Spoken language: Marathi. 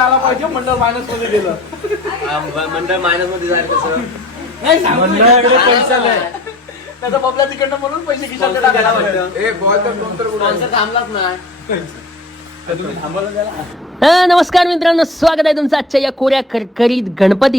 आला पाहिजे. मंडळ मायनस मध्ये गेलं. मंडळ मायनस मध्ये जाईल कसं मंडळाकडे पैसा नाही. त्याचा बबला तिकडनं म्हणून पैसे खिशात टाकायला वाटतं. स्पॉन्सर थांबलाच नाही. तुम्ही थांबवलं त्याला. नमस्कार मित्रांनो, स्वागत आहे तुमचं आजच्या या कोऱ्या करकरीत गणपती